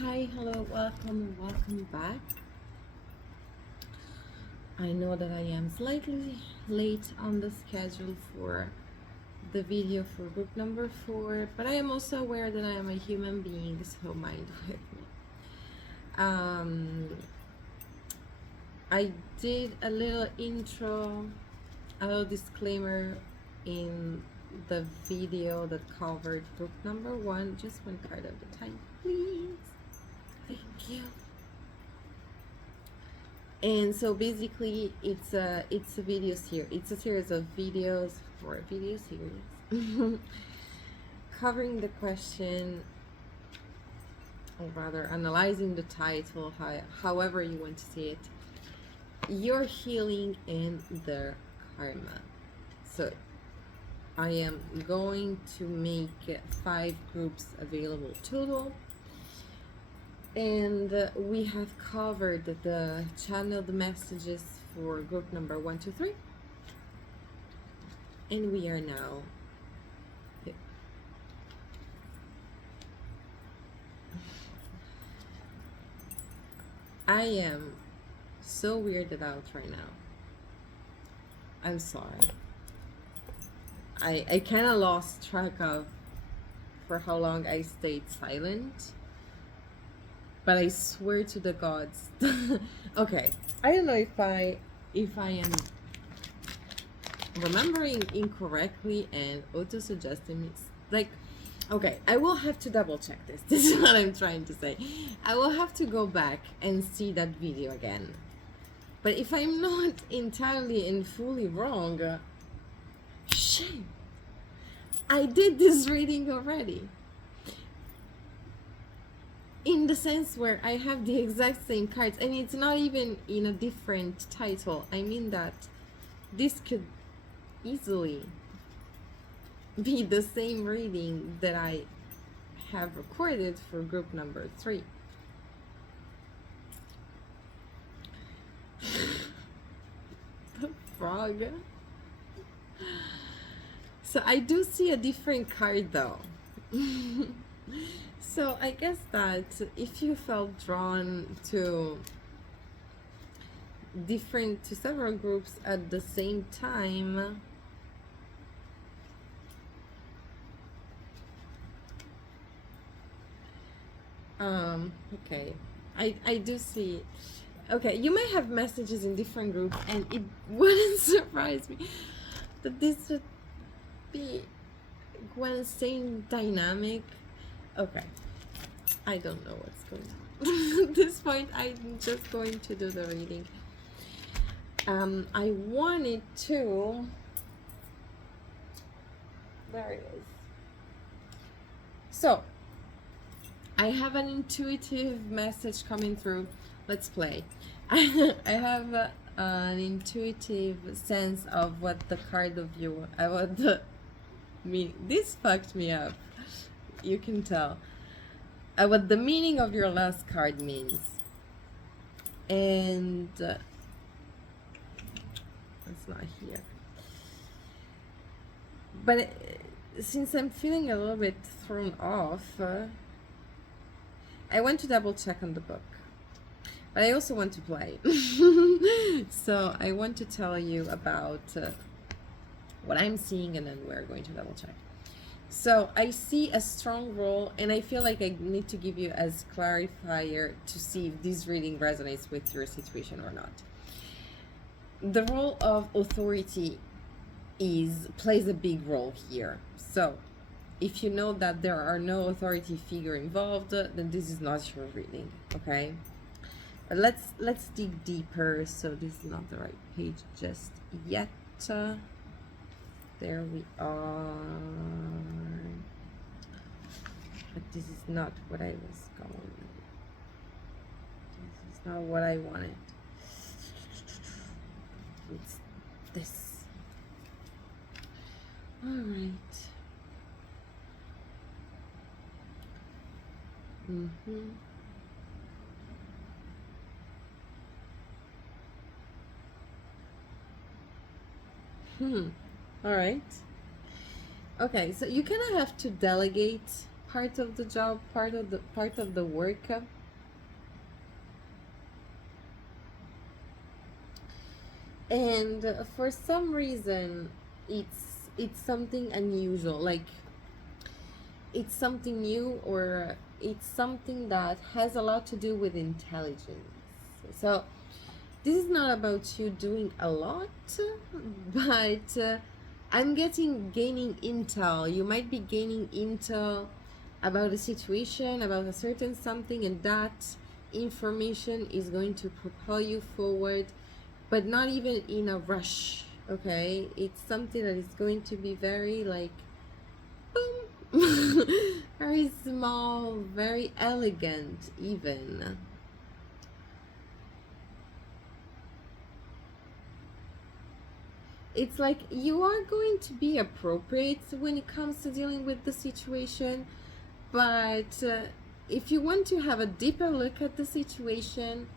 Hi, hello, welcome back. I know that I am slightly late on the schedule for the video for group number 4, but I am also aware that I am a human being, so mind with me. I did a little intro, a little disclaimer in the video that covered group number 1. Just one card at a time, please. Thank you. And so basically it's a video series. It's a series of videos for a video series covering the question, or rather analyzing the title, however you want to see it, your healing and the karma. So I am going to make 5 groups available total. And we have covered the channeled messages for group number 1, 2, 3. And we are now here. I am so weirded out right now. I'm sorry. I kind of lost track of for how long I stayed silent. But I swear to the gods. Okay, I don't know if I am remembering incorrectly and auto-suggesting me. Like, okay, I will have to double check this. This is what I'm trying to say. I will have to go back and see that video again. But if I'm not entirely and fully wrong, shame. I did this reading already. In the sense where I have the exact same cards, and it's not even in a different title. I mean that this could easily be the same reading that I have recorded for group number 3. The frog. So I do see a different card though. So I guess that if you felt drawn to several groups at the same time, okay, I do see. Okay, you may have messages in different groups, and it wouldn't surprise me that this would be Gwen's same dynamic. Okay, I don't know what's going on. At this point, I'm just going to do the reading. I wanted to... There it is. So, I have an intuitive message coming through. Let's play. I have an intuitive sense of what the card of you... This fucked me up. You can tell what the meaning of your last card means, and it's not here, but since I'm feeling a little bit thrown off, I want to double check on the book, but I also want to play. So I want to tell you about what I'm seeing, and then we're going to double check. So I see a strong role, and I feel like I need to give you as clarifier to see if this reading resonates with your situation or not. The role of authority plays a big role here. So if you know that there are no authority figure involved, then this is not your reading, okay? But let's dig deeper. So this is not the right page just yet. There we are. But this is not what I was going. This is not what I wanted. It's this. All right. All right. Okay, so you kind of have to delegate part of the job, part of the work. And for some reason, it's something unusual, like it's something new, or it's something that has a lot to do with intelligence. So this is not about you doing a lot, but I'm gaining intel. You might be gaining intel about a situation, about a certain something, and that information is going to propel you forward, but not even in a rush. Okay, it's something that is going to be very like boom, very small, very elegant even. It's like you are going to be appropriate when it comes to dealing with the situation, but if you want to have a deeper look at the situation,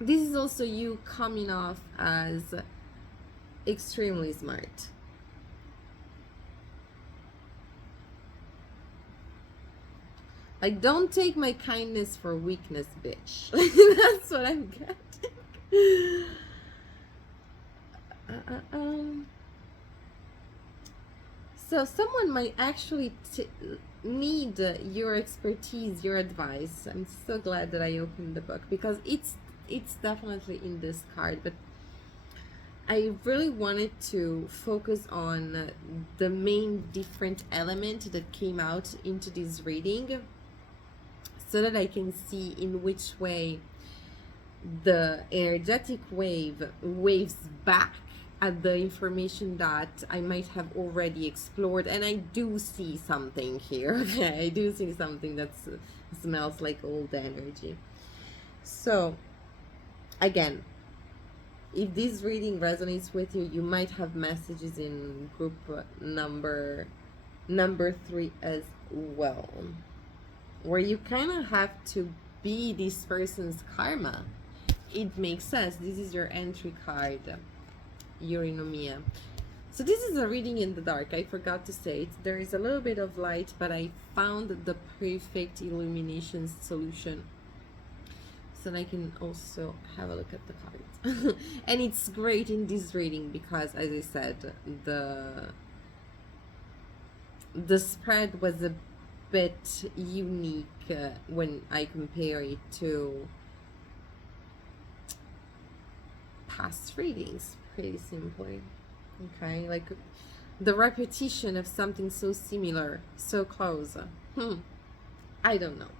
this is also you coming off as extremely smart. Like, don't take my kindness for weakness, bitch. That's what I'm getting. So someone might actually need your expertise, your advice. I'm so glad that I opened the book, because it's definitely in this card, but I really wanted to focus on the main different element that came out into this reading, so that I can see in which way the energetic wave waves back at the information that I might have already explored. And I do see something here. Okay, I do see something that smells like old energy. So again, if this reading resonates with you, you might have messages in group number 3 as well, where you kind of have to be this person's karma. It makes sense. This is your entry card, Urinomia. So this is a reading in the dark. I forgot to say it. There is a little bit of light, but I found the perfect illumination solution, so that I can also have a look at the cards. And it's great in this reading because, as I said, the spread was a bit unique when I compare it to past readings, pretty simply. Okay, like the repetition of something so similar, so close. I don't know.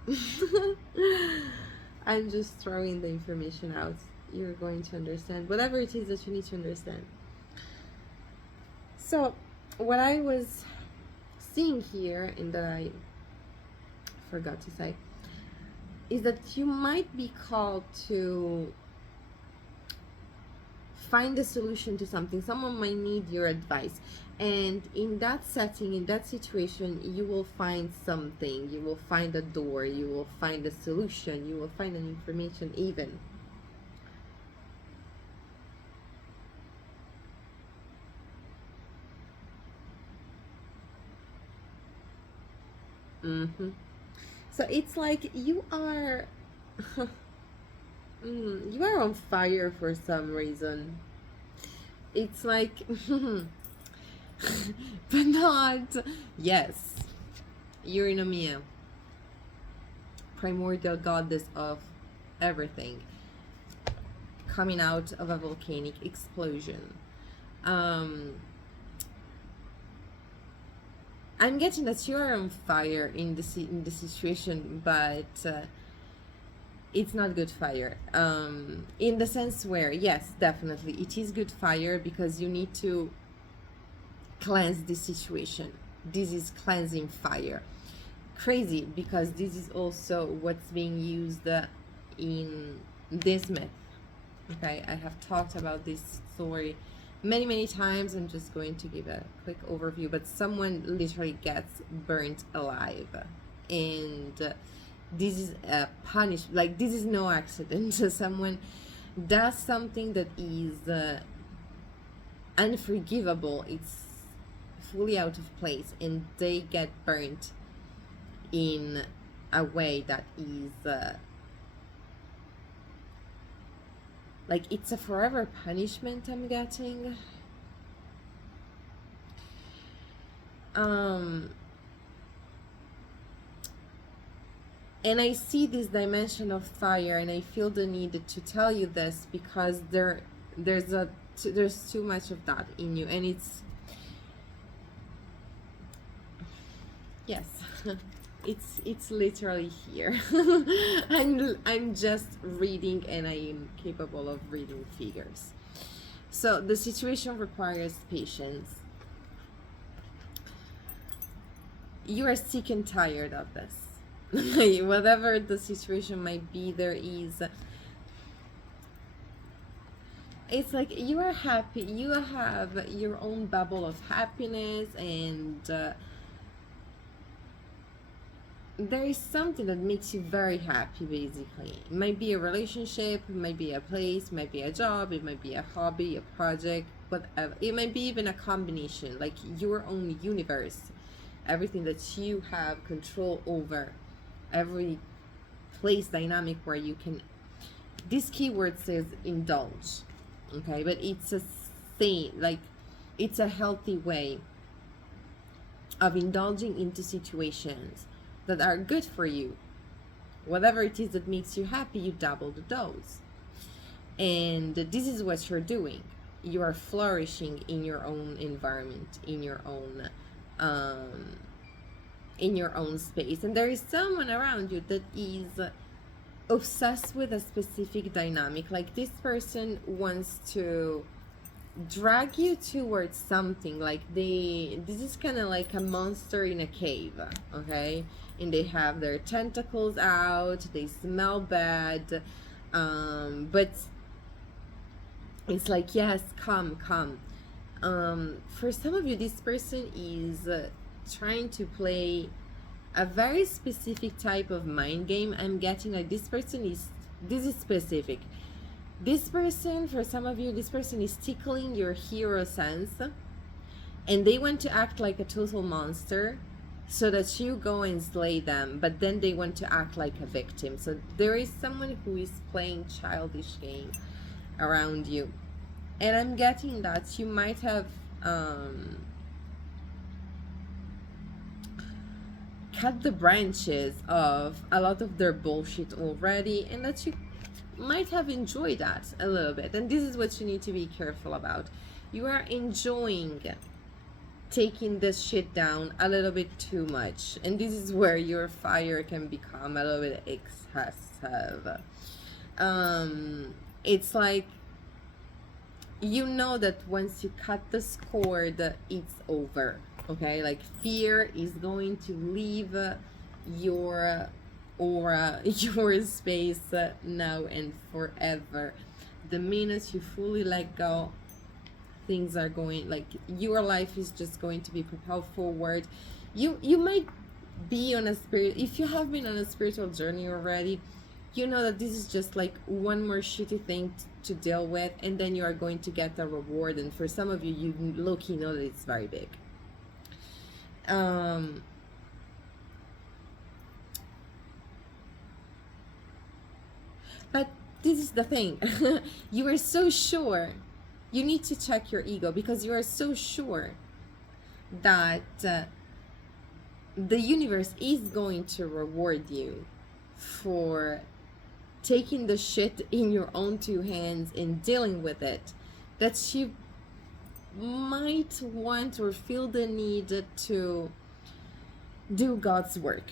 I'm just throwing the information out. You're going to understand whatever it is that you need to understand. So what I was seeing here, and that I forgot to say, is that you might be called to find a solution to something. Someone might need your advice, and in that setting, in that situation, you will find something. You will find a door, you will find a solution, you will find an information even. So it's like you are you are on fire for some reason. It's like but not, yes, Urinomia, primordial goddess of everything, coming out of a volcanic explosion. I'm getting that you are on fire in the situation, but it's not good fire. In the sense where, yes, definitely, it is good fire because you need to cleanse the situation. This is cleansing fire. Crazy, because this is also what's being used in this myth. Okay, I have talked about this story many times. I'm just going to give a quick overview, but someone literally gets burnt alive, and this is a punish, like this is no accident. So someone does something that is unforgivable, it's fully out of place, and they get burnt in a way that is like it's a forever punishment I'm getting. And I see this dimension of fire, and I feel the need to tell you this because there's too much of that in you, and yes, it's literally here. I'm just reading, and I am capable of reading figures. So the situation requires patience. You are sick and tired of this. Whatever the situation might be, it's like you are happy, you have your own bubble of happiness, and there is something that makes you very happy. Basically, it might be a relationship, it might be a place, it might be a job, it might be a hobby, a project, whatever. It might be even a combination, like your own universe, everything that you have control over, every place dynamic where you can. This keyword says indulge, okay, but it's a thing, like it's a healthy way of indulging into situations that are good for you. Whatever it is that makes you happy, you double the dose. And this is what you're doing. You are flourishing in your own environment, in your own space, and there is someone around you that is obsessed with a specific dynamic. Like this person wants to drag you towards something, like this is kind of like a monster in a cave, okay, and they have their tentacles out, they smell bad, but it's like, yes, come. For some of you, this person is trying to play a very specific type of mind game. I'm getting like this is specific. This person, for some of you, this person is tickling your hero sense, and they want to act like a total monster so that you go and slay them, but then they want to act like a victim. So there is someone who is playing childish game around you, and I'm getting that you might have cut the branches of a lot of their bullshit already, and that you might have enjoyed that a little bit. And this is what you need to be careful about. You are enjoying taking this shit down a little bit too much, and this is where your fire can become a little bit excessive. It's like, you know that once you cut this cord, it's over, okay? Like fear is going to leave your aura, your space now and forever. The minute you fully let go, things are going, like your life is just going to be propelled forward. You might be on a spirit, if you have been on a spiritual journey already, you know that this is just like one more shitty thing to deal with, and then you are going to get a reward. And for some of you, you low-key know that it's very big. But this is the thing. You are so sure. You need to check your ego, because you are so sure that the universe is going to reward you for taking the shit in your own two hands and dealing with it, that you might want or feel the need to do God's work,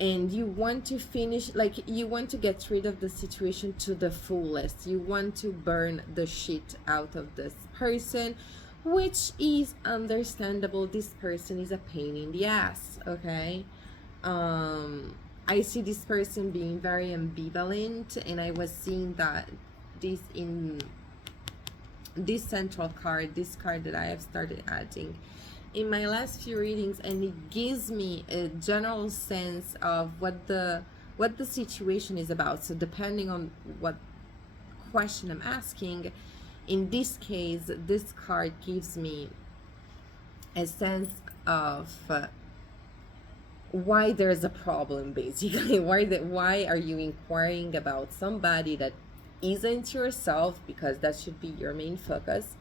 and you want to finish, like you want to get rid of the situation to the fullest. You want to burn the shit out of this person, which is understandable. This person is a pain in the ass, okay? I see this person being very ambivalent, and I was seeing that this in this central card, this card that I have started adding in my last few readings, and it gives me a general sense of what the situation is about. So depending on what question I'm asking, in this case, this card gives me a sense of why there's a problem, basically. Why are you inquiring about somebody that isn't yourself, because that should be your main focus.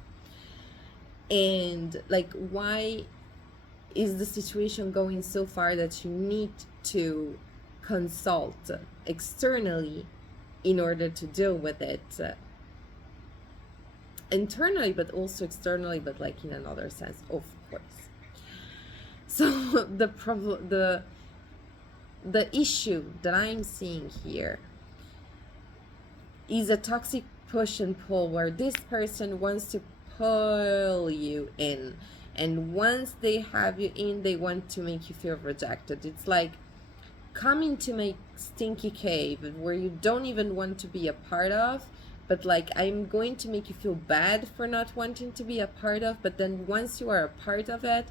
And like, why is the situation going so far that you need to consult externally in order to deal with it, internally but also externally, but like in another sense, of course. So the issue that I'm seeing here is a toxic push and pull, where this person wants to pull you in, and once they have you in, they want to make you feel rejected. It's like, come into my stinky cave where you don't even want to be a part of, but like, I'm going to make you feel bad for not wanting to be a part of, but then once you are a part of it,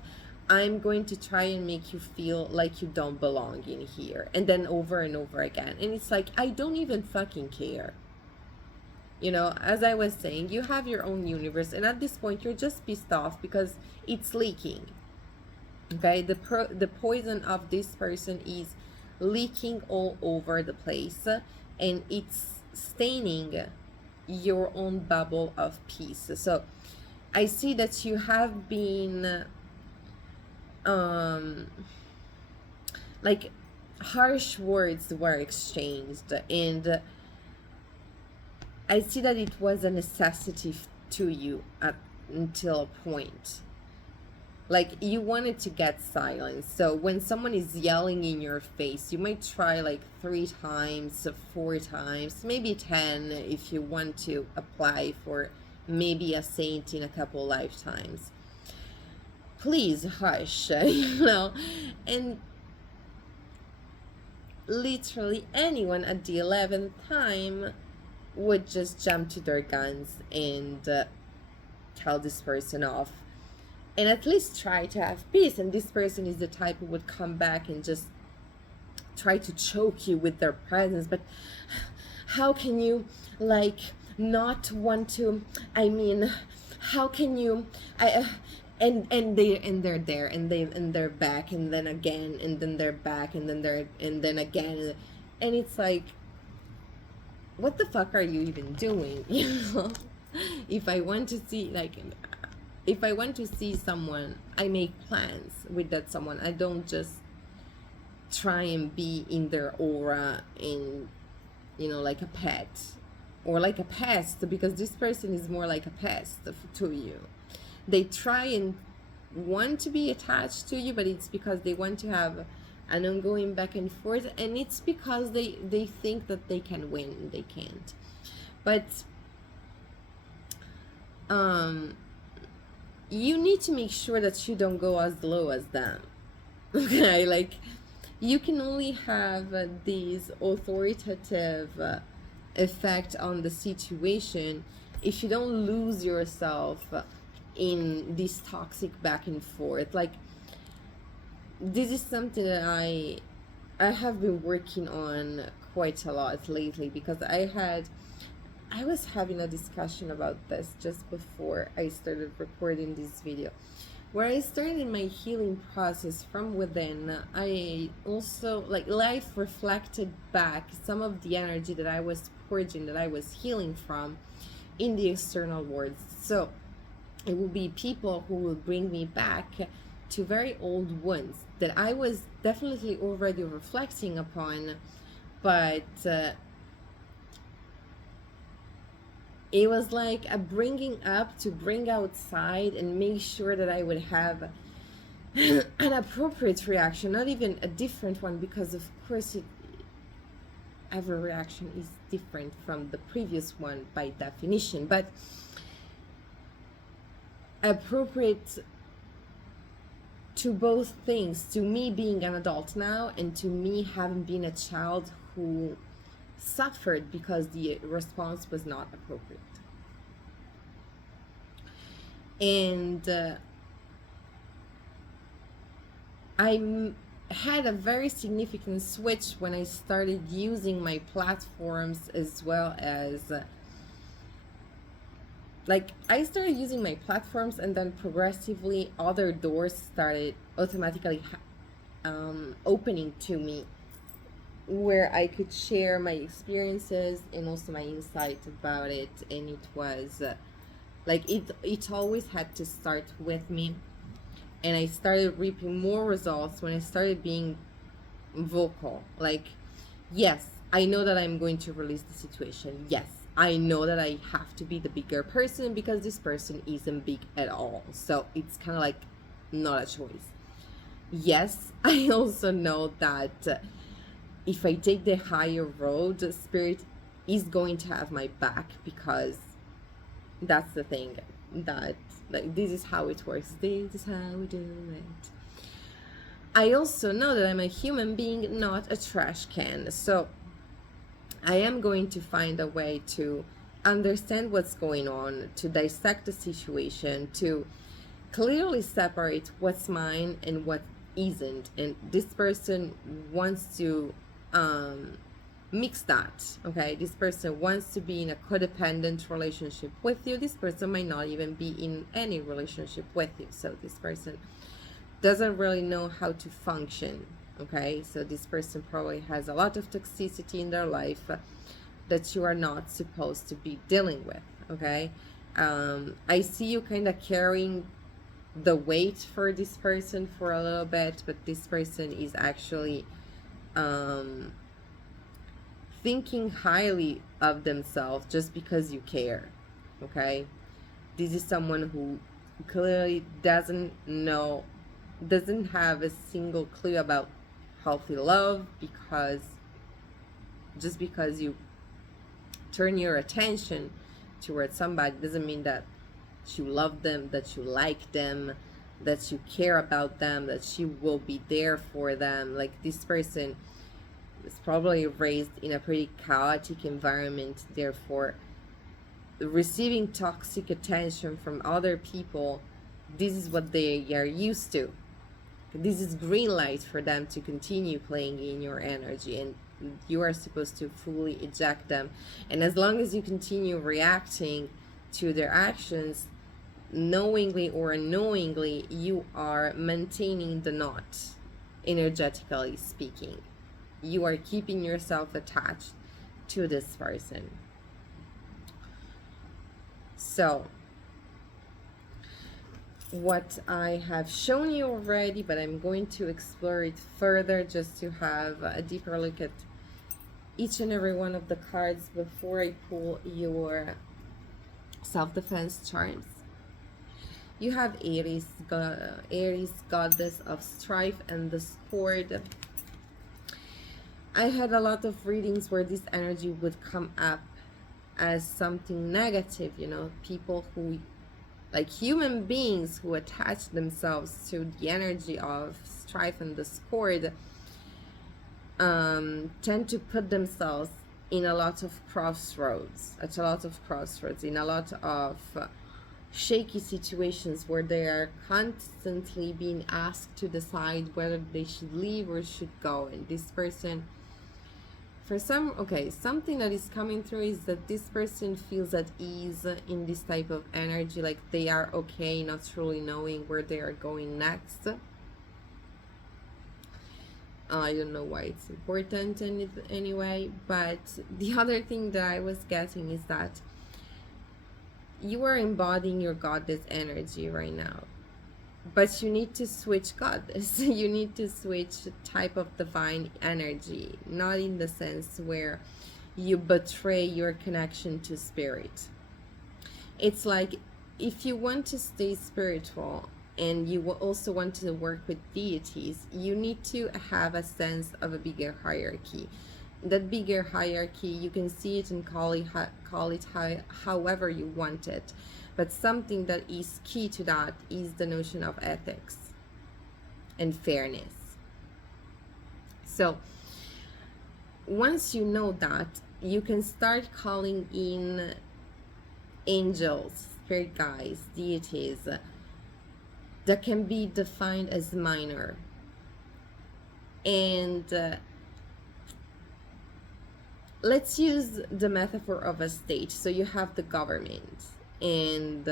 I'm going to try and make you feel like you don't belong in here, and then over and over again. And it's like, I don't even fucking care. You know, as I was saying, you have your own universe, and at this point you're just pissed off because it's leaking. Okay, the poison of this person is leaking all over the place, and it's staining your own bubble of peace. So I see that you have been like, harsh words were exchanged, and I see that it was a necessity to you until a point. Like, you wanted to get silence. So when someone is yelling in your face, you might try like 3 times, 4 times, maybe 10 if you want to apply for maybe a saint in a couple lifetimes. Please hush, you know. And literally anyone at the 11th time would just jump to their guns and tell this person off, and at least try to have peace. And this person is the type who would come back and just try to choke you with their presence. But how can you, like, not want to, I mean, how can you, and they're there, and they're back, and then again, and then they're back, and then again, and it's like, what the fuck are you even doing? You know, if I want to see someone, I make plans with that someone. I don't just try and be in their aura and, you know, like a pet or like a pest, because this person is more like a pest to you. They try and want to be attached to you, but it's because they want to have an ongoing back and forth, and it's because they think that they can win, and they can't. But you need to make sure that you don't go as low as them. Okay, like, you can only have these authoritative effect on the situation if you don't lose yourself in this toxic back and forth. Like, this is something that I have been working on quite a lot lately, because I was having a discussion about this just before I started recording this video, where I started my healing process from within. I also, like, life reflected back some of the energy that I was purging, that I was healing from, in the external world. So it will be people who will bring me back to very old wounds that I was definitely already reflecting upon, but it was like a bringing up to bring outside and make sure that I would have an appropriate reaction, not even a different one, because of course every reaction is different from the previous one by definition, but appropriate to both things, to me being an adult now, and to me having been a child who suffered because the response was not appropriate. And I had a very significant switch when I started using my platforms, as well as like, I started using my platforms, and then progressively other doors started automatically opening to me, where I could share my experiences and also my insight about it. And it was like it always had to start with me, and I started reaping more results when I started being vocal. Like, yes, I know that I'm going to release the situation. Yes, I know that I have to be the bigger person because this person isn't big at all. So it's kind of like not a choice. Yes, I also know that if I take the higher road, Spirit is going to have my back, because that's the thing, that like this is how it works. This is how we do it. I also know that I'm a human being, not a trash can. So I am going to find a way to understand what's going on, to dissect the situation, to clearly separate what's mine and what isn't. And this person wants to mix that. Okay, this person wants to be in a codependent relationship with you. This person might not even be in any relationship with you. So this person doesn't really know how to function. Okay, so this person probably has a lot of toxicity in their life that you are not supposed to be dealing with. Okay, I see you kind of carrying the weight for this person for a little bit, but this person is actually thinking highly of themselves just because you care. Okay, this is someone who clearly doesn't have a single clue about healthy love, because just because you turn your attention towards somebody doesn't mean that you love them, that you like them, that you care about them, that you will be there for them. Like, this person was probably raised in a pretty chaotic environment, therefore receiving toxic attention from other people, this is what they are used to. This is green light for them to continue playing in your energy, and you are supposed to fully eject them. And as long as you continue reacting to their actions, knowingly or unknowingly, you are maintaining the knot, energetically speaking. You are keeping yourself attached to this person. So what I have shown you already, but I'm going to explore it further just to have a deeper look at each and every one of the cards before I pull your self-defense charms. You have Aries, goddess of strife and the sword. I had a lot of readings where this energy would come up as something negative, you know, people who, like human beings who attach themselves to the energy of strife and discord, tend to put themselves in a lot of crossroads, in a lot of shaky situations where they are constantly being asked to decide whether they should leave or should go. And this person, for something that is coming through is that this person feels at ease in this type of energy, like they are okay, not truly knowing where they are going next. I don't know why it's important anyway, but the other thing that I was getting is that you are embodying your goddess energy right now, but you need to switch goddess. You need to switch type of divine energy, not in the sense where you betray your connection to spirit. It's like, if you want to stay spiritual and you also want to work with deities, you need to have a sense of a bigger hierarchy. That bigger hierarchy, you can see it and call it however you want it, but something that is key to that is the notion of ethics and fairness. So once you know that, you can start calling in angels, spirit guides, deities that can be defined as minor. And let's use the metaphor of a state. So you have the government, and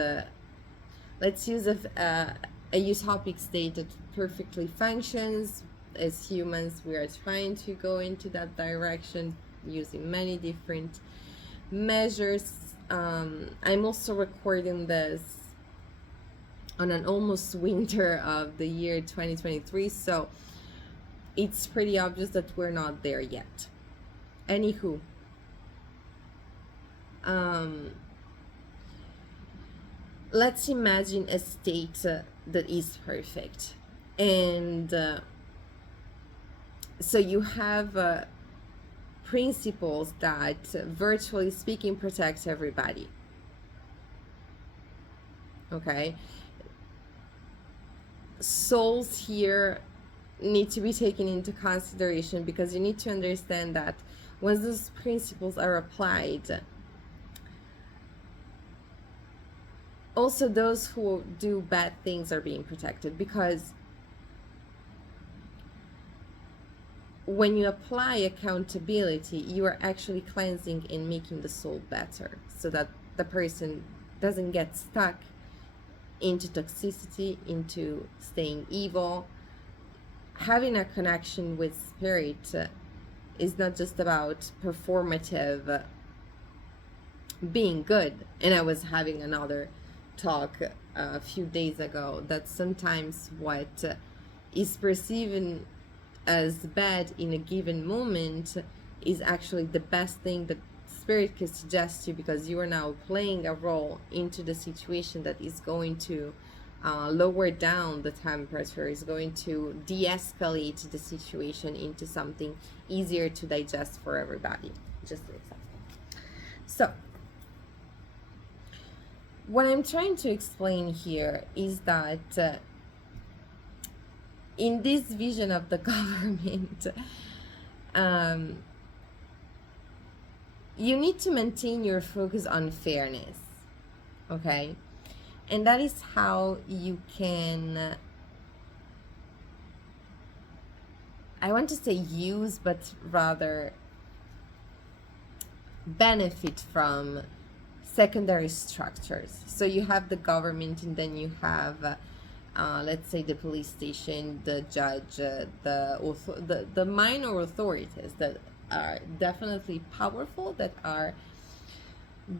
let's use a utopic state that perfectly functions, as humans, we are trying to go into that direction using many different measures. I'm also recording this on an almost winter of the year 2023, so it's pretty obvious that we're not there yet. Anywho, let's imagine a state that is perfect, and so you have principles that, virtually speaking, protect everybody. Okay, souls here need to be taken into consideration, because you need to understand that once those principles are applied, also those who do bad things are being protected, because when you apply accountability, you are actually cleansing and making the soul better, so that the person doesn't get stuck into toxicity, into staying evil. Having a connection with spirit is not just about performative being good. And I was having another talk a few days ago that sometimes what is perceived as bad in a given moment is actually the best thing that spirit can suggest to you, because you are now playing a role into the situation that is going to lower down the temperature, is going to de-escalate the situation into something easier to digest for everybody. Just an example. So what I'm trying to explain here is that in this vision of the government, you need to maintain your focus on fairness, okay? And that is how you can, I want to say use, but rather benefit from secondary structures. So you have the government, and then you have, let's say, the police station, the judge, the minor authorities that are definitely powerful, that are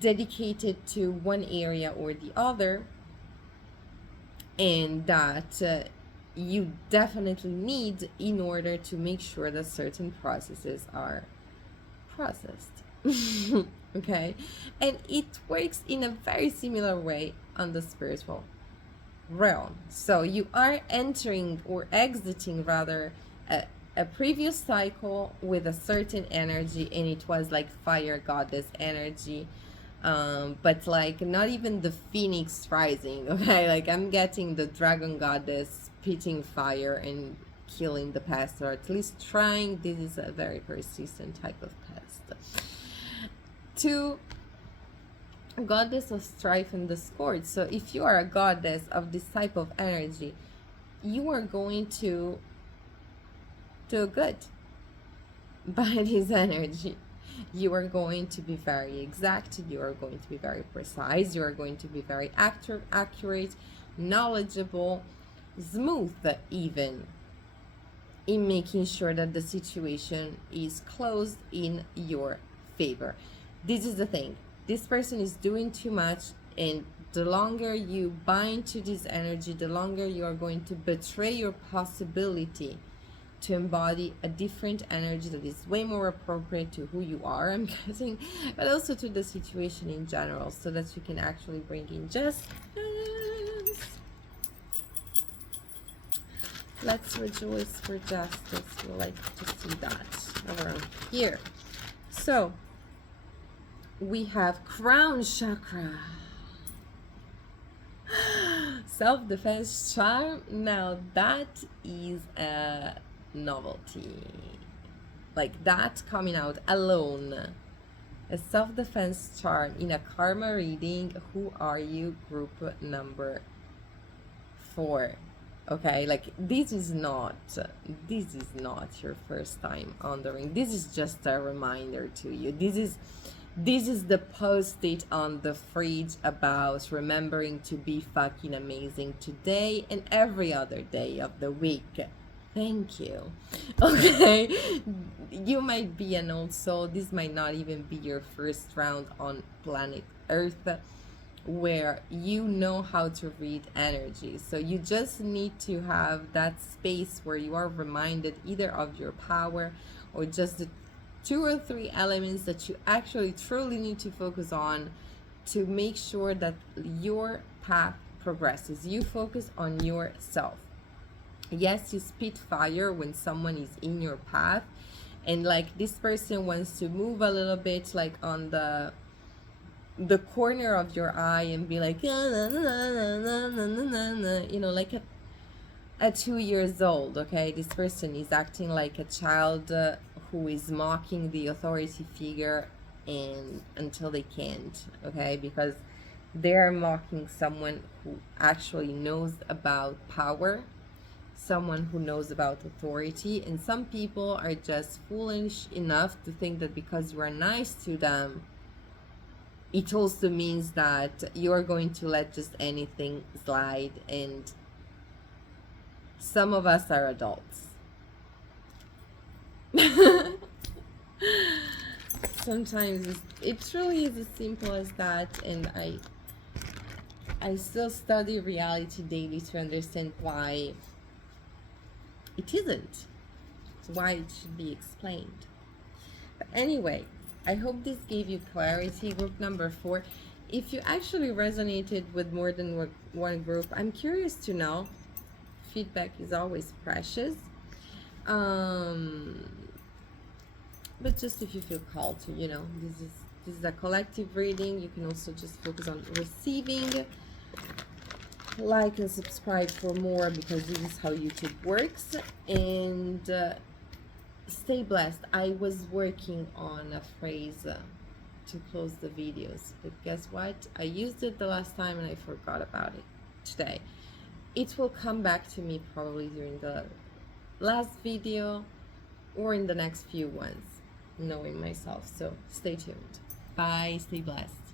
dedicated to one area or the other, and that you definitely need in order to make sure that certain processes are processed. Okay, and it works in a very similar way on the spiritual realm. So you are entering, or exiting rather, a previous cycle with a certain energy, and it was like fire goddess energy, but like not even the phoenix rising. Okay, like I'm getting the dragon goddess spitting fire and killing the pest, or at least trying. This is a very persistent type of pest. To goddess of strife and discord. So if you are a goddess of this type of energy, you are going to do good by this energy. You are going to be very exact, you are going to be very precise, you are going to be very accurate, knowledgeable, smooth, even in making sure that the situation is closed in your favor. This is the thing. This person is doing too much, and the longer you bind to this energy, the longer you are going to betray your possibility to embody a different energy that is way more appropriate to who you are, I'm guessing, but also to the situation in general, so that you can actually bring in justice. Let's rejoice for justice. We like to see that around here. So we have crown chakra. Self-defense charm. Now that is a novelty. Like that coming out alone. A self-defense charm in a karma reading. Who are you? Group number 4. Okay, like this is not your first time on the ring. This is just a reminder to you. This is the post-it on the fridge about remembering to be fucking amazing today and every other day of the week. Thank you. Okay. You might be an old soul. This might not even be your first round on planet Earth, where you know how to read energy. So you just need to have that space where you are reminded either of your power or just the two or three elements that you actually truly need to focus on to make sure that your path progresses. You focus on yourself. Yes, you spit fire when someone is in your path, and like this person wants to move a little bit like on the corner of your eye and be like, "Ah, na, na, na, na, na, na, na," you know, like at 2 years old. Okay, this person is acting like a child who is mocking the authority figure, and until they can't, okay, because they're mocking someone who actually knows about power, someone who knows about authority. And some people are just foolish enough to think that because you are nice to them, it also means that you're going to let just anything slide. And some of us are adults. Sometimes it truly is as simple as that, and I still study reality daily to understand why it isn't, why it should be explained. But anyway, I hope this gave you clarity. Group number 4. If you actually resonated with more than one group, I'm curious to know. Feedback is always precious. But just if you feel called to, this is a collective reading. You can also just focus on receiving. Like and subscribe for more, because this is how YouTube works. And stay blessed. I was working on a phrase to close the videos, but guess what? I used it the last time and I forgot about it today. It will come back to me probably during the last video or in the next few ones, knowing myself. So stay tuned. Bye. Stay blessed.